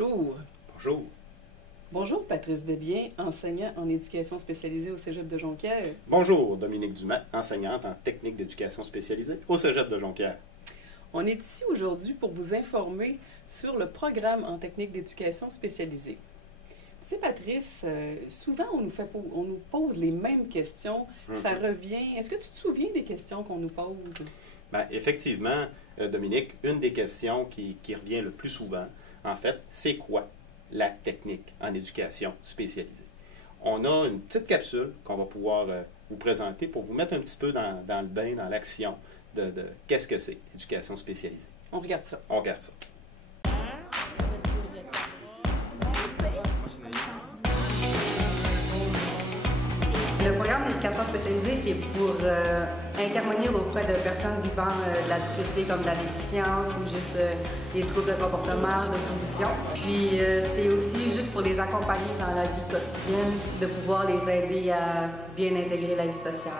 Bonjour. Bonjour. Bonjour, Patrice Desbiens, enseignant en éducation spécialisée au Cégep de Jonquière. Bonjour, Dominique Dumais, enseignante en technique d'éducation spécialisée au Cégep de Jonquière. On est ici aujourd'hui pour vous informer sur le programme en technique d'éducation spécialisée. Tu sais, Patrice, souvent on nous pose les mêmes questions, ça revient. Est-ce que tu te souviens des questions qu'on nous pose? Bien, effectivement, Dominique, une des questions qui revient le plus souvent, en fait, c'est quoi la technique en éducation spécialisée? On a une petite capsule qu'on va pouvoir vous présenter pour vous mettre un petit peu dans le bain, dans l'action de qu'est-ce que c'est, éducation spécialisée. On regarde ça. On regarde ça. Le programme d'éducation spécialisée, c'est pour intervenir auprès de personnes vivant de la difficulté comme de la déficience ou juste des troubles de comportement, d'opposition. Puis c'est aussi juste pour les accompagner dans la vie quotidienne, de pouvoir les aider à bien intégrer la vie sociale.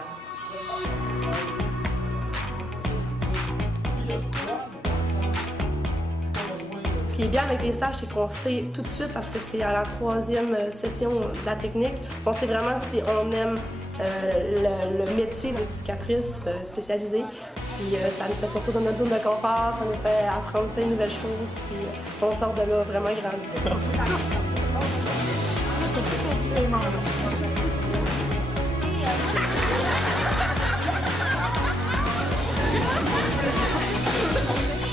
Ce qui est bien avec les stages, c'est qu'on sait tout de suite, parce que c'est à la 3e session de la technique, on sait vraiment si on aime le métier d'éducatrice spécialisée. Puis ça nous fait sortir de notre zone de confort, ça nous fait apprendre plein de nouvelles choses, puis on sort de là vraiment grandi.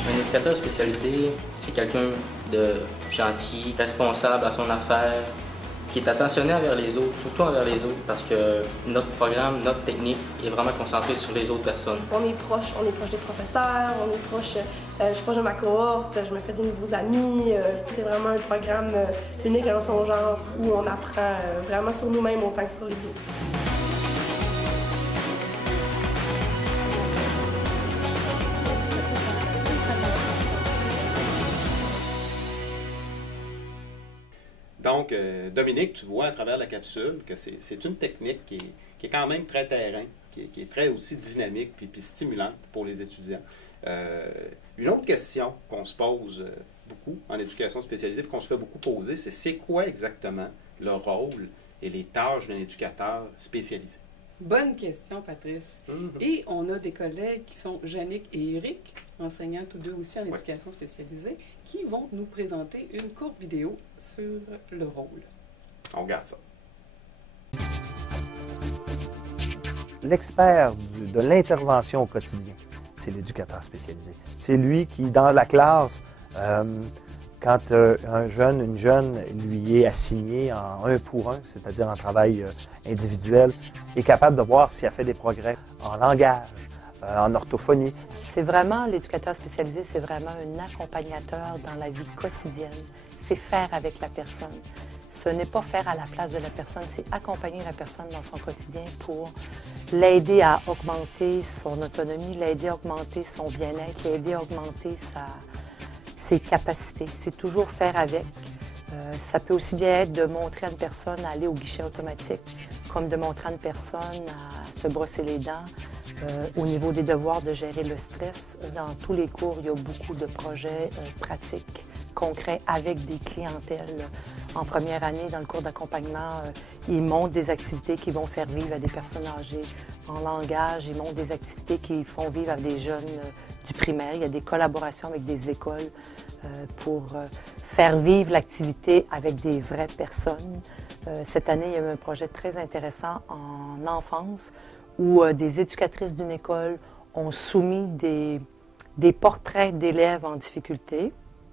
Un éducateur spécialisé, c'est quelqu'un de gentil, responsable à son affaire, qui est attentionné envers les autres, surtout envers les autres, parce que notre programme, notre technique est vraiment concentrée sur les autres personnes. On est proche des professeurs, je suis proche de ma cohorte, je me fais des nouveaux amis. C'est vraiment un programme unique en son genre où on apprend vraiment sur nous-mêmes autant que sur les autres. Donc, Dominique, tu vois à travers la capsule que c'est une technique qui est quand même très terrain, qui est très aussi dynamique puis stimulante pour les étudiants. Une autre question qu'on se pose beaucoup en éducation spécialisée et qu'on se fait beaucoup poser, c'est quoi exactement le rôle et les tâches d'un éducateur spécialisé? Bonne question, Patrice. Et on a des collègues qui sont Yannick et Eric, enseignants tous deux aussi en éducation spécialisée, qui vont nous présenter une courte vidéo sur le rôle. On regarde ça. L'expert de l'intervention au quotidien, c'est l'éducateur spécialisé. C'est lui qui, dans la classe, quand un jeune, une jeune lui est assigné en 1 pour 1, c'est-à-dire en travail individuel, est capable de voir s'il a fait des progrès en langage, en orthophonie. C'est vraiment, l'éducateur spécialisé, c'est vraiment un accompagnateur dans la vie quotidienne. C'est faire avec la personne. Ce n'est pas faire à la place de la personne, c'est accompagner la personne dans son quotidien pour l'aider à augmenter son autonomie, l'aider à augmenter son bien-être, l'aider à augmenter ses capacités. C'est toujours faire avec. Ça peut aussi bien être de montrer à une personne à aller au guichet automatique, comme de montrer à une personne à se brosser les dents. Au niveau des devoirs, de gérer le stress. Dans tous les cours, il y a beaucoup de projets pratiques, concrets, avec des clientèles. En première année, dans le cours d'accompagnement, ils montrent des activités qui vont faire vivre à des personnes âgées. En langage, ils montrent des activités qui font vivre à des jeunes du primaire. Il y a des collaborations avec des écoles pour faire vivre l'activité avec des vraies personnes. Cette année, il y a eu un projet très intéressant en enfance où des éducatrices d'une école ont soumis des portraits d'élèves en difficulté,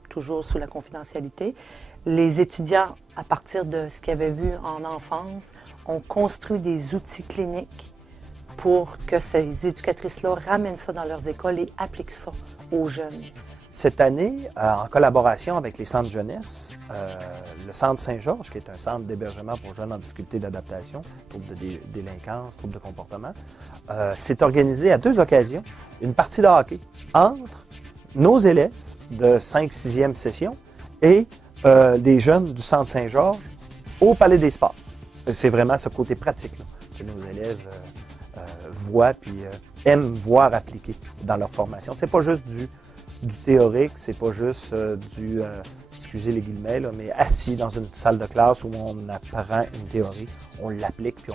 toujours sous la confidentialité. Les étudiants, à partir de ce qu'ils avaient vu en enfance, ont construit des outils cliniques pour que ces éducatrices-là ramènent ça dans leurs écoles et appliquent ça aux jeunes. Cette année, en collaboration avec les centres jeunesse, le Centre Saint-Georges, qui est un centre d'hébergement pour jeunes en difficulté d'adaptation, troubles de délinquance, troubles de comportement, s'est organisé à 2 occasions une partie de hockey entre nos élèves de 5e, 6e session et des jeunes du Centre Saint-Georges au Palais des Sports. C'est vraiment ce côté pratique-là que nos élèves voient puis aiment voir appliquer dans leur formation. C'est pas juste du théorique, c'est pas juste du excusez les guillemets, là, mais assis dans une salle de classe où on apprend une théorie, on l'applique puis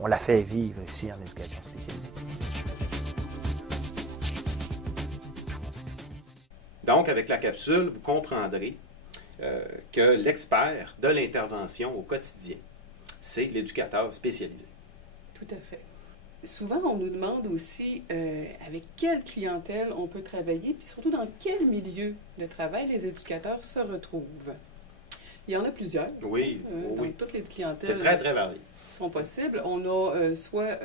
on la fait vivre ici en éducation spécialisée. Donc, avec la capsule, vous comprendrez que l'expert de l'intervention au quotidien, c'est l'éducateur spécialisé. Tout à fait. Souvent, on nous demande aussi avec quelle clientèle on peut travailler, puis surtout dans quel milieu de travail les éducateurs se retrouvent. Il y en a plusieurs. Oui, dans oui. toutes les clientèles. C'est très, très varié. Sont possibles. On a soit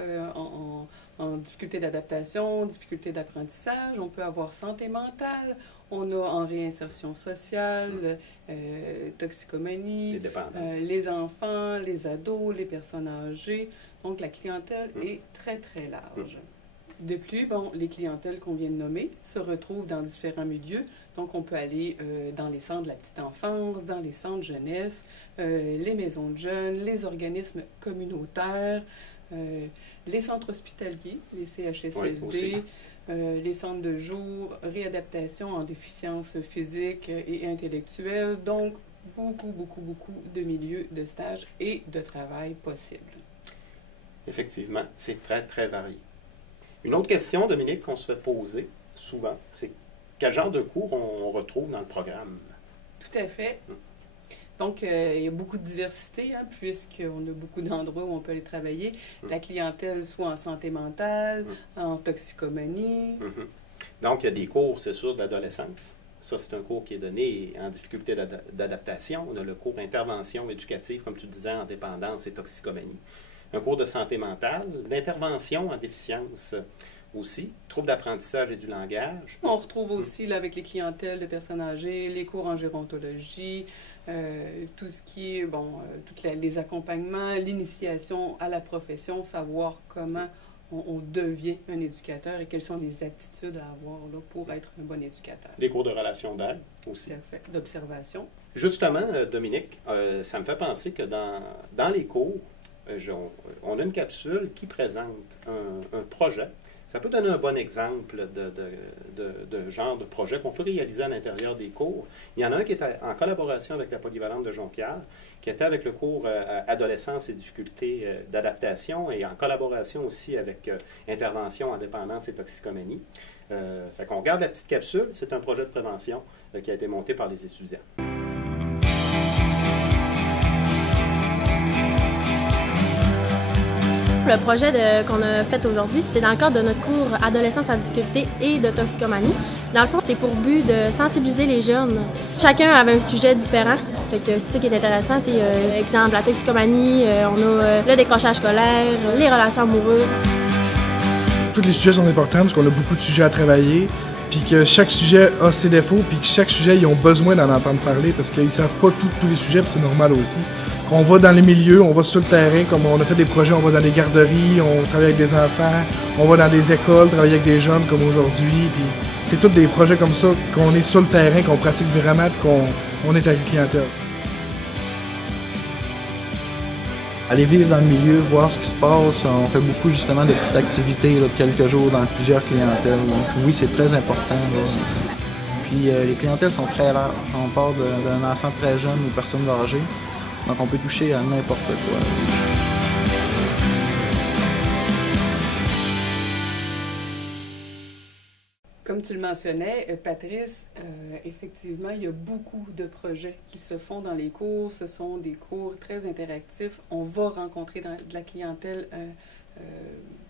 en difficulté d'adaptation, difficulté d'apprentissage, on peut avoir santé mentale, on a en réinsertion sociale, toxicomanie, les enfants, les ados, les personnes âgées. Donc la clientèle est très, très large. De plus, bon, les clientèles qu'on vient de nommer se retrouvent dans différents milieux. Donc, on peut aller dans les centres de la petite enfance, dans les centres jeunesse, les maisons de jeunes, les organismes communautaires, les centres hospitaliers, les CHSLD, les centres de jour, réadaptation en déficience physique et intellectuelle. Donc, beaucoup de milieux de stage et de travail possibles. Effectivement, c'est très, très varié. Une autre question, Dominique, qu'on se fait poser souvent, c'est quel genre de cours on retrouve dans le programme? Tout à fait. Donc, il y a beaucoup de diversité, hein, puisqu'on a beaucoup d'endroits où on peut aller travailler. La clientèle, soit en santé mentale, en toxicomanie. Donc, il y a des cours, c'est sûr, d'adolescence. Ça, c'est un cours qui est donné en difficulté d'adaptation. On a le cours intervention éducative, comme tu disais, en dépendance et toxicomanie. Un cours de santé mentale, d'intervention en déficience aussi, troubles d'apprentissage et du langage. On retrouve aussi, là, avec les clientèles de personnes âgées, les cours en gérontologie, tout ce qui est, bon, tous les accompagnements, l'initiation à la profession, savoir comment on devient un éducateur et quelles sont les aptitudes à avoir là, pour être un bon éducateur. Des cours de relations d'aide aussi. Tout à fait, d'observation. Justement, Dominique, ça me fait penser que dans les cours, on a une capsule qui présente un projet. Ça peut donner un bon exemple de genre de projet qu'on peut réaliser à l'intérieur des cours. Il y en a un qui est en collaboration avec la Polyvalente de Jonquière, qui était avec le cours Adolescence et difficultés d'adaptation et en collaboration aussi avec Intervention en dépendance et toxicomanie. Fait qu'on regarde la petite capsule. C'est un projet de prévention qui a été monté par les étudiants. Le projet qu'on a fait aujourd'hui, c'était dans le cadre de notre cours Adolescence en difficulté et de toxicomanie. Dans le fond, c'est pour but de sensibiliser les jeunes. Chacun avait un sujet différent. Fait que c'est ça qui est intéressant. Exemple, la toxicomanie, on a le décrochage scolaire, les relations amoureuses. Tous les sujets sont importants parce qu'on a beaucoup de sujets à travailler. Puis que chaque sujet a ses défauts, puis que chaque sujet, ils ont besoin d'en entendre parler parce qu'ils ne savent pas tous les sujets, puis c'est normal aussi. On va dans les milieux, on va sur le terrain, comme on a fait des projets, on va dans les garderies, on travaille avec des enfants, on va dans des écoles, travailler avec des jeunes comme aujourd'hui. Puis c'est tous des projets comme ça qu'on est sur le terrain, qu'on pratique vraiment, puis qu'on est avec la clientèle. Aller vivre dans le milieu, voir ce qui se passe, on fait beaucoup justement de petites activités là, de quelques jours dans plusieurs clientèles. Donc oui, c'est très important. Là. Puis les clientèles sont très larges. On part d'un enfant très jeune ou personne âgée. Donc on peut toucher à n'importe quoi. Comme tu le mentionnais, Patrice, effectivement, il y a beaucoup de projets qui se font dans les cours. Ce sont des cours très interactifs. On va rencontrer de la clientèle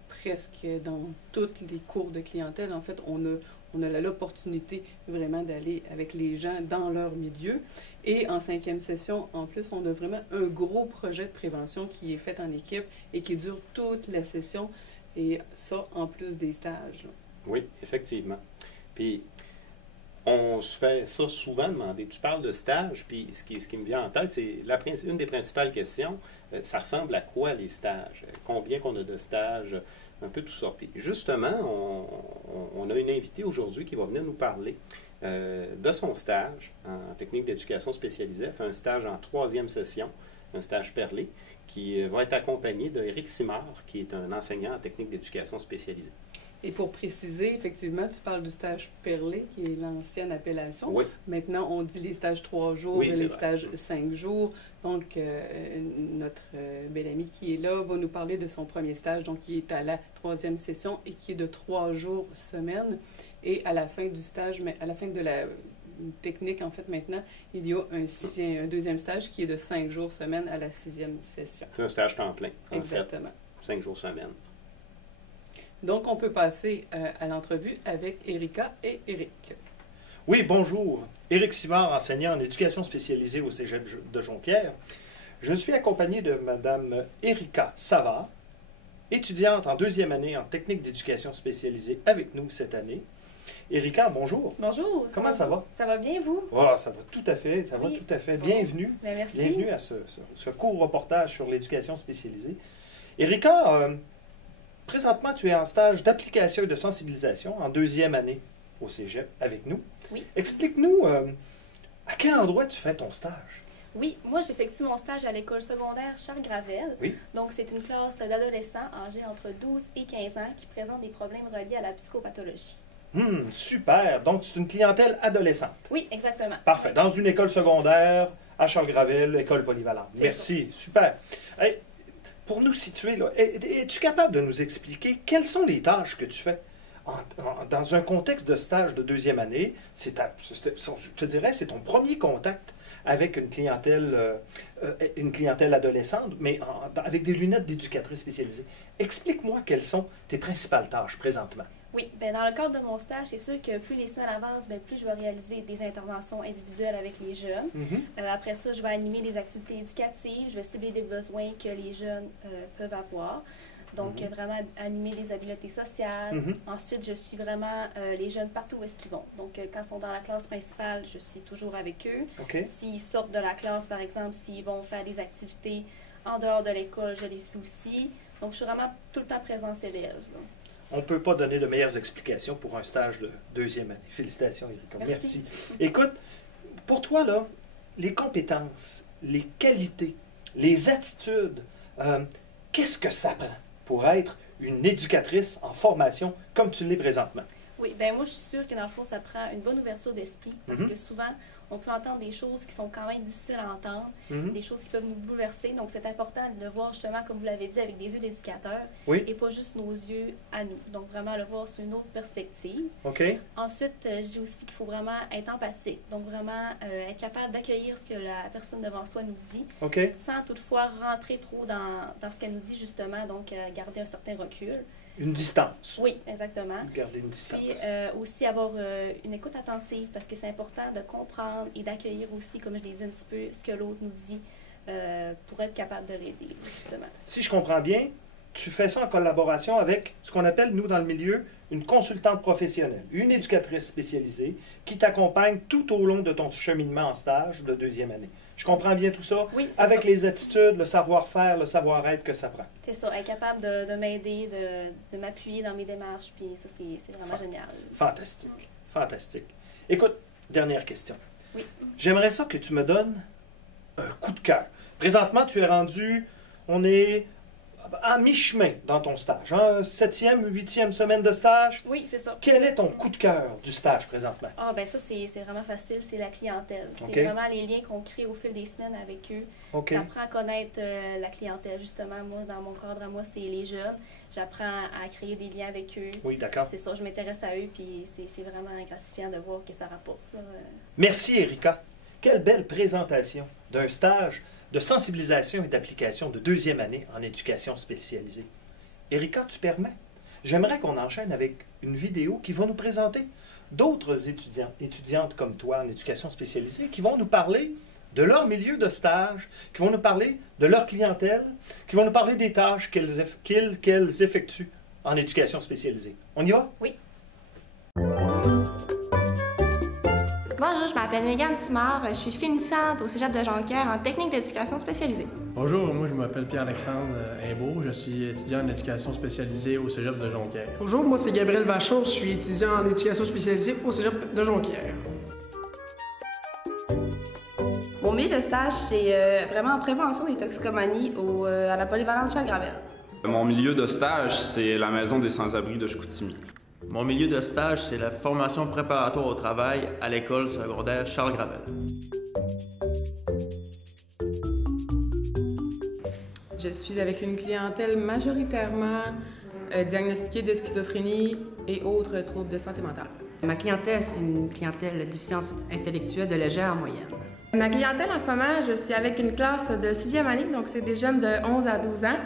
presque dans tous les cours de clientèle. En fait, on a l'opportunité vraiment d'aller avec les gens dans leur milieu. Et en 5e session, en plus, on a vraiment un gros projet de prévention qui est fait en équipe et qui dure toute la session. Et ça, en plus des stages. Là. Oui, effectivement. Puis, on se fait ça souvent demander. Tu parles de stage, puis ce qui me vient en tête, c'est une des principales questions. Ça ressemble à quoi les stages? Combien qu'on a de stages? Un peu tout ça. Puis justement, on a une invitée aujourd'hui qui va venir nous parler de son stage en technique d'éducation spécialisée. Elle fait un stage en 3e session, un stage perlé, qui va être accompagné d'Éric Simard, qui est un enseignant en technique d'éducation spécialisée. Et pour préciser, effectivement, tu parles du stage perlé, qui est l'ancienne appellation. Oui. Maintenant, on dit les stages 3 jours Oui, et c'est les vrai. stages 5 jours. Donc, notre bel ami qui est là va nous parler de son premier stage, donc qui est à la 3e session et qui est de 3 jours semaine. Et à la fin du stage, mais à la fin de la technique, en fait, maintenant, il y a un deuxième stage qui est de 5 jours semaine à la 6e session. C'est un stage temps plein, en Exactement. fait. 5 jours semaine. Donc, on peut passer à l'entrevue avec Erika et Éric. Oui, bonjour. Éric Simard, enseignant en éducation spécialisée au Cégep de Jonquière. Je suis accompagné de Mme Erika Savard, étudiante en 2e année en technique d'éducation spécialisée avec nous cette année. Erika, bonjour. Bonjour. Comment ça va? Ça va bien, vous? Oh, ça va tout à fait, ça va Oui. tout à fait. Bienvenue. Ben, merci. Bienvenue à ce court reportage sur l'éducation spécialisée. Erika, présentement, tu es en stage d'application et de sensibilisation en 2e année au Cégep avec nous. Oui. Explique-nous à quel endroit tu fais ton stage? Oui, moi j'effectue mon stage à l'école secondaire Charles Gravel. Oui. Donc c'est une classe d'adolescents âgés entre 12 et 15 ans qui présentent des problèmes reliés à la psychopathologie. Super. Donc, c'est une clientèle adolescente. Oui, exactement. Parfait. Dans une école secondaire à Charles Gravel, école polyvalente. C'est Merci. Super. Hey, pour nous situer, là, es-tu capable de nous expliquer quelles sont les tâches que tu fais dans un contexte de stage de 2e année? Je te dirais, c'est ton premier contact avec une clientèle adolescente, mais avec des lunettes d'éducatrice spécialisée. Explique-moi quelles sont tes principales tâches présentement. Oui, bien, dans le cadre de mon stage, c'est sûr que plus les semaines avancent, bien, plus je vais réaliser des interventions individuelles avec les jeunes. Après ça, je vais animer des activités éducatives, je vais cibler des besoins que les jeunes peuvent avoir. Donc, vraiment animer des habiletés sociales. Ensuite, je suis vraiment les jeunes partout où est-ce qu'ils vont. Donc, quand ils sont dans la classe principale, je suis toujours avec eux. OK. S'ils sortent de la classe, par exemple, s'ils vont faire des activités en dehors de l'école, je les suis aussi. Donc, je suis vraiment tout le temps présence élève. On ne peut pas donner de meilleures explications pour un stage de 2e année. Félicitations, Erika. Merci. Écoute, pour toi, là, les compétences, les qualités, les attitudes, qu'est-ce que ça prend pour être une éducatrice en formation comme tu l'es présentement? Oui, bien moi, je suis sûre que dans le fond, ça prend une bonne ouverture d'esprit parce que souvent, on peut entendre des choses qui sont quand même difficiles à entendre, des choses qui peuvent nous bouleverser. Donc, c'est important de le voir justement, comme vous l'avez dit, avec des yeux d'éducateur et pas juste nos yeux à nous. Donc, vraiment le voir sur une autre perspective. OK. Ensuite, je dis aussi qu'il faut vraiment être empathique. Donc, vraiment être capable d'accueillir ce que la personne devant soi nous dit, OK. sans toutefois rentrer trop dans ce qu'elle nous dit justement, donc garder un certain recul. Une distance. Oui, exactement. Garder une distance. Puis aussi avoir une écoute attentive parce que c'est important de comprendre et d'accueillir aussi, comme je l'ai dit un petit peu, ce que l'autre nous dit pour être capable de l'aider, justement. Si je comprends bien, tu fais ça en collaboration avec ce qu'on appelle, nous, dans le milieu, une consultante professionnelle, une éducatrice spécialisée qui t'accompagne tout au long de ton cheminement en stage de 2e année. Je comprends bien tout ça? Oui, c'est avec ça. les attitudes, le savoir-faire, le savoir-être que ça prend. C'est ça, être capable de m'aider, de m'appuyer dans mes démarches, puis ça, c'est vraiment génial. Fantastique, fantastique. Écoute, dernière question. Oui. J'aimerais ça que tu me donnes un coup de cœur. Présentement, tu es rendu, on est à mi-chemin dans ton stage. 7e, 8e semaine de stage. Oui, c'est ça. Quel est ton coup de cœur du stage présentement? Ah, ben ça, c'est vraiment facile, c'est la clientèle. C'est OK. vraiment les liens qu'on crée au fil des semaines avec eux. OK. J'apprends à connaître la clientèle, justement. Moi, dans mon cadre à moi, c'est les jeunes. J'apprends à créer des liens avec eux. Oui, d'accord. C'est ça, je m'intéresse à eux, puis c'est vraiment gratifiant de voir que ça rapporte. Là. Merci, Erika. Quelle belle présentation d'un stage de sensibilisation et d'application de 2e année en éducation spécialisée. Erika, tu permets? J'aimerais qu'on enchaîne avec une vidéo qui va nous présenter d'autres étudiantes comme toi en éducation spécialisée qui vont nous parler de leur milieu de stage, qui vont nous parler de leur clientèle, qui vont nous parler des tâches qu'elles effectuent en éducation spécialisée. On y va? Oui. Bonjour, je m'appelle Mégane Simard, je suis finissante au Cégep de Jonquière en technique d'éducation spécialisée. Bonjour, moi je m'appelle Pierre-Alexandre Imbeau, je suis étudiant en éducation spécialisée au Cégep de Jonquière. Bonjour, moi c'est Gabriel Vachon, je suis étudiant en éducation spécialisée au Cégep de Jonquière. Mon milieu de stage, c'est vraiment en prévention des toxicomanies à la polyvalente Charles Gravel. Mon milieu de stage, c'est la Maison des sans-abri de Chicoutimi. Mon milieu de stage, c'est la formation préparatoire au travail à l'école secondaire Charles Gravel. Je suis avec une clientèle majoritairement diagnostiquée de schizophrénie et autres troubles de santé mentale. Ma clientèle, c'est une clientèle de déficience intellectuelle de légère à moyenne. Ma clientèle, en ce moment, je suis avec une classe de 6e année, donc c'est des jeunes de 11 à 12 ans.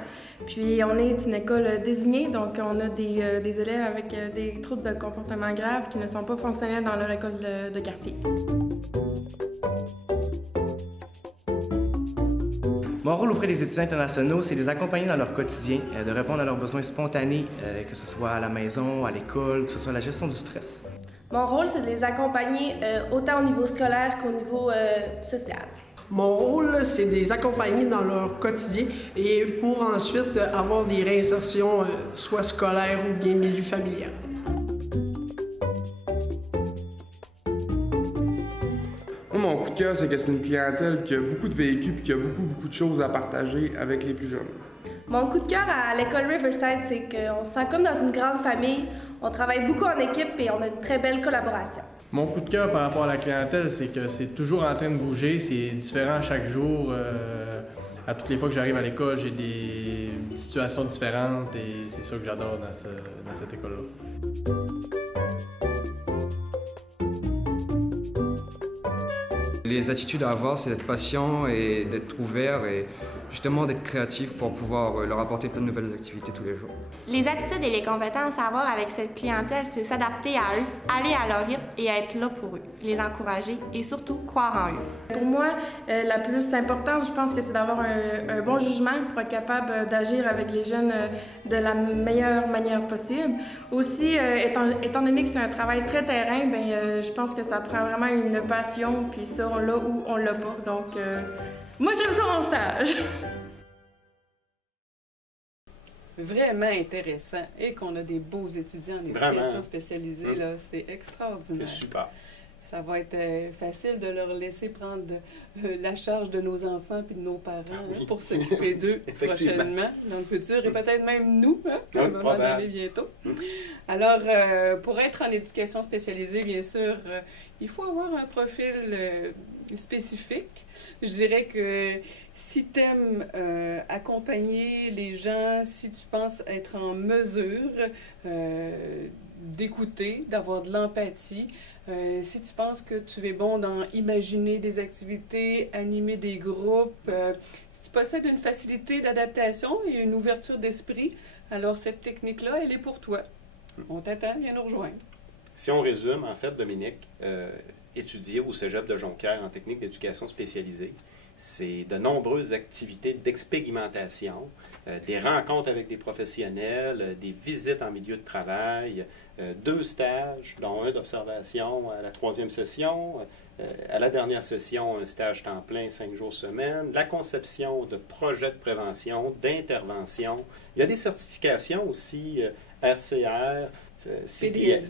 Puis on est une école désignée, donc on a des élèves avec des troubles de comportement graves qui ne sont pas fonctionnels dans leur école de quartier. Mon rôle auprès des étudiants internationaux, c'est de les accompagner dans leur quotidien, de répondre à leurs besoins spontanés, que ce soit à la maison, à l'école, que ce soit la gestion du stress. Mon rôle, c'est de les accompagner autant au niveau scolaire qu'au niveau social. Mon rôle, c'est de les accompagner dans leur quotidien et pour ensuite avoir des réinsertions, soit scolaires ou bien milieu familial. Moi, mon coup de cœur, c'est que c'est une clientèle qui a beaucoup de véhicules et qui a beaucoup de choses à partager avec les plus jeunes. Mon coup de cœur à l'école Riverside, c'est qu'on se sent comme dans une grande famille. On travaille beaucoup en équipe et on a une très belle collaboration. Mon coup de cœur par rapport à la clientèle, c'est que c'est toujours en train de bouger, c'est différent chaque jour. À toutes les fois que j'arrive à l'école, j'ai des situations différentes et c'est ça que j'adore dans cette école-là. Les attitudes à avoir, c'est d'être patient et d'être ouvert et justement d'être créatif pour pouvoir leur apporter plein de nouvelles activités tous les jours. Les attitudes et les compétences à avoir avec cette clientèle, c'est s'adapter à eux, aller à leur rythme et être là pour eux, les encourager et surtout croire en eux. Pour moi, la plus importante, je pense que c'est d'avoir un bon jugement pour être capable d'agir avec les jeunes de la meilleure manière possible. Aussi, étant donné que c'est un travail très terrain, je pense que ça prend vraiment une passion, puis ça, on l'a ou on l'a pas. Donc, moi, j'aime ça mon stage. Vraiment intéressant et qu'on a des beaux étudiants en éducation spécialisée, là, c'est extraordinaire. C'est super. Ça va être facile de leur laisser prendre la charge de nos enfants et de nos parents pour s'occuper d'eux prochainement, dans le futur, et peut-être même nous, à un moment donné bientôt. Alors, pour être en éducation spécialisée, bien sûr, il faut avoir un profil spécifique. Je dirais que si tu aimes accompagner les gens, si tu penses être en mesure d'écouter, d'avoir de l'empathie, si tu penses que tu es bon dans imaginer des activités, animer des groupes, si tu possèdes une facilité d'adaptation et une ouverture d'esprit, alors cette technique-là, elle est pour toi. On t'attend, viens nous rejoindre. Si on résume, en fait, Dominique, étudier au Cégep de Jonquière en technique d'éducation spécialisée, c'est de nombreuses activités d'expérimentation, des rencontres avec des professionnels, des visites en milieu de travail, 2 stages, dont un d'observation à la 3e session, à la dernière session, un stage temps plein, 5 jours semaine, la conception de projets de prévention, d'intervention. Il y a des certifications aussi, RCR,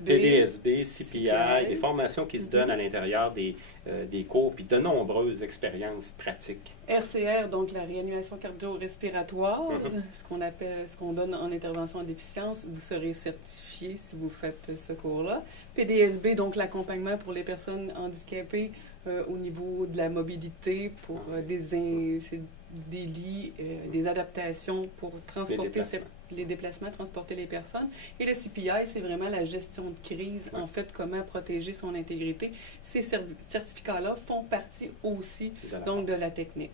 PDSB, CPI, des formations qui se donnent à l'intérieur des cours, puis de nombreuses expériences pratiques. RCR, donc la réanimation cardio-respiratoire, ce qu'on donne en intervention en déficience, vous serez certifié si vous faites ce cours-là. PDSB, donc l'accompagnement pour les personnes handicapées au niveau de la mobilité, pour des lits, des adaptations pour transporter les déplacements, transporter les personnes. Et le CPI, c'est vraiment la gestion de crise, en fait, comment protéger son intégrité. Ces certificats-là font partie aussi donc de la technique.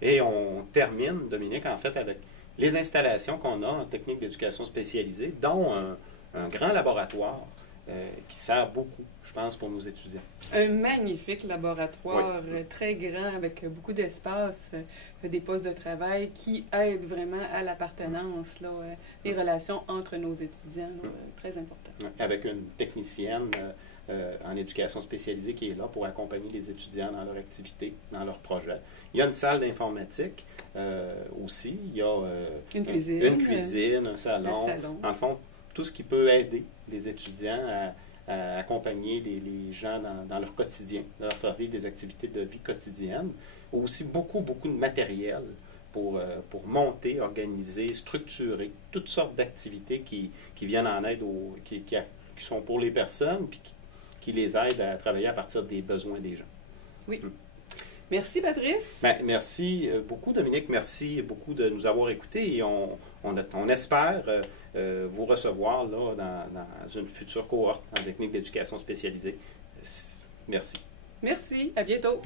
Et on termine, Dominique, en fait, avec les installations qu'on a en technique d'éducation spécialisée, dont un grand laboratoire qui sert beaucoup, je pense, pour nos étudiants. Un magnifique laboratoire, très grand, avec beaucoup d'espace, des postes de travail qui aident vraiment à l'appartenance, les relations entre nos étudiants, très important. Avec une technicienne en éducation spécialisée qui est là pour accompagner les étudiants dans leur activité, dans leurs projets. Il y a une salle d'informatique aussi, il y a une cuisine, un salon. Dans le fond, tout ce qui peut aider les étudiants à accompagner les gens dans leur quotidien, de leur faire vivre des activités de vie quotidienne. Aussi beaucoup de matériel pour monter, organiser, structurer toutes sortes d'activités qui viennent en aide, qui sont pour les personnes, puis qui les aident à travailler à partir des besoins des gens. Oui. Merci, Patrice. Ben, merci beaucoup, Dominique. Merci beaucoup de nous avoir écoutés et on espère vous recevoir là, dans une future cohorte en technique d'éducation spécialisée. Merci. Merci. À bientôt.